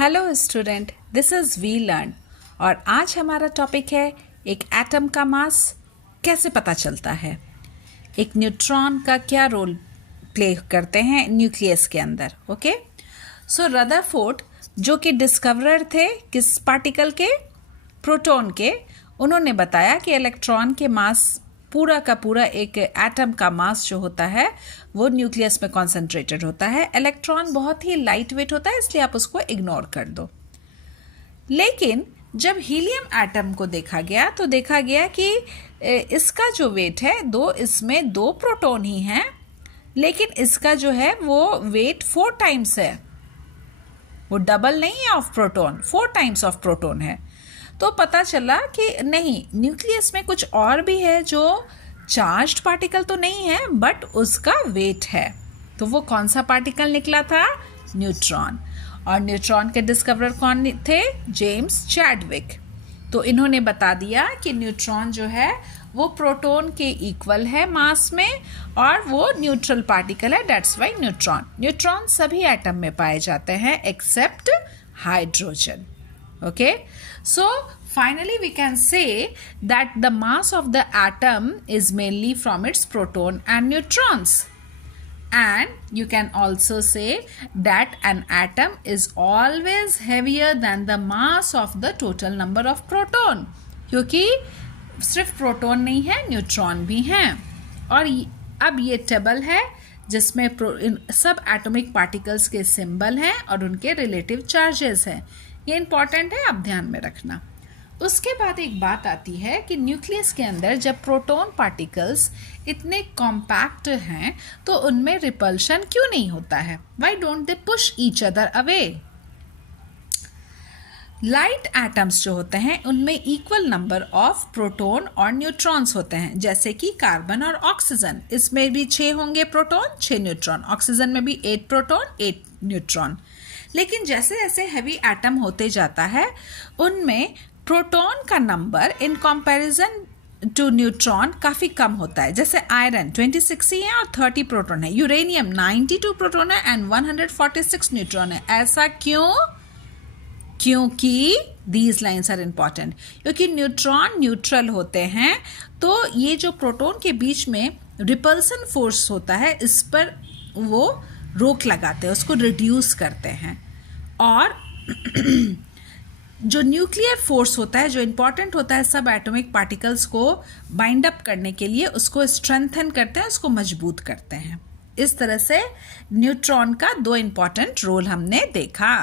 Hello student, this is We Learn और आज हमारा टॉपिक है एक एटम का मास कैसे पता चलता है, एक न्यूट्रॉन का क्या रोल प्ले करते हैं न्यूक्लियस के अंदर। ओके, सो रदरफोर्ड जो कि डिस्कवरर थे किस पार्टिकल के, प्रोटॉन के, उन्होंने बताया कि इलेक्ट्रॉन के मास पूरा का पूरा एक एटम का मास जो होता है वो न्यूक्लियस में कॉन्सेंट्रेटेड होता है। इलेक्ट्रॉन बहुत ही लाइट वेट होता है, इसलिए आप उसको इग्नोर कर दो। लेकिन जब हीलियम एटम को देखा गया तो देखा गया कि इसका जो वेट है इसमें दो प्रोटॉन ही हैं, लेकिन इसका जो है वो वेट 4 टाइम्स है, वो डबल नहीं है of proton, 4 times of proton है। तो पता चला कि नहीं, न्यूक्लियस में कुछ और भी है जो चार्ज्ड पार्टिकल तो नहीं है बट उसका वेट है। तो वो कौन सा पार्टिकल निकला था? न्यूट्रॉन। और न्यूट्रॉन के डिस्कवरर कौन थे? James Chadwick. तो इन्होंने बता दिया कि न्यूट्रॉन जो है वो प्रोटॉन के इक्वल है मास में और वो न्यूट्रल पार्टिकल है, दैट्स वाई न्यूट्रॉन। न्यूट्रॉन सभी एटम में पाए जाते हैं except hydrogen. Okay, so finally we can say that the mass of the atom is mainly from its proton and neutrons, and you can also say that an atom is always heavier than the mass of the total number of proton, क्योंकि सिर्फ proton नहीं है, neutron भी हैं। और अब ये table है जिसमें सब एटॉमिक पार्टिकल्स के सिंबल हैं और उनके रिलेटिव चार्जेस हैं। ये इंपॉर्टेंट है, आप ध्यान में रखना। उसके बाद एक बात आती है कि न्यूक्लियस के अंदर जब प्रोटॉन पार्टिकल्स इतने कॉम्पैक्ट हैं तो उनमें रिपल्शन क्यों नहीं होता है? Why don't they push each other away? Light atoms जो होते हैं उनमें इक्वल नंबर ऑफ प्रोटॉन और न्यूट्रॉन्स होते हैं, जैसे कि कार्बन और ऑक्सीजन। इसमें भी 6 होंगे प्रोटॉन, 6 न्यूट्रॉन। ऑक्सीजन में भी 8 प्रोटॉन, 8 न्यूट्रॉन। लेकिन जैसे जैसे हैवी एटम होते जाता है उनमें प्रोटॉन का number in comparison to neutron काफ़ी कम होता है। जैसे आयरन 26 ही है और 30 प्रोटॉन है, यूरेनियम 92 प्रोटॉन है एंड 146 न्यूट्रॉन है। ऐसा क्यों? क्योंकि दीज लाइन्स आर इम्पॉर्टेंट, क्योंकि न्यूट्रॉन न्यूट्रल होते हैं तो ये जो प्रोटॉन के बीच में रिपल्सन फोर्स होता है इस पर वो रोक लगाते हैं, उसको रिड्यूस करते हैं। और जो न्यूक्लियर फोर्स होता है, जो इम्पॉर्टेंट होता है सब एटॉमिक पार्टिकल्स को बाइंड अप करने के लिए, उसको स्ट्रेंथन करते हैं, उसको मजबूत करते हैं। इस तरह से न्यूट्रॉन का 2 इम्पॉर्टेंट रोल हमने देखा।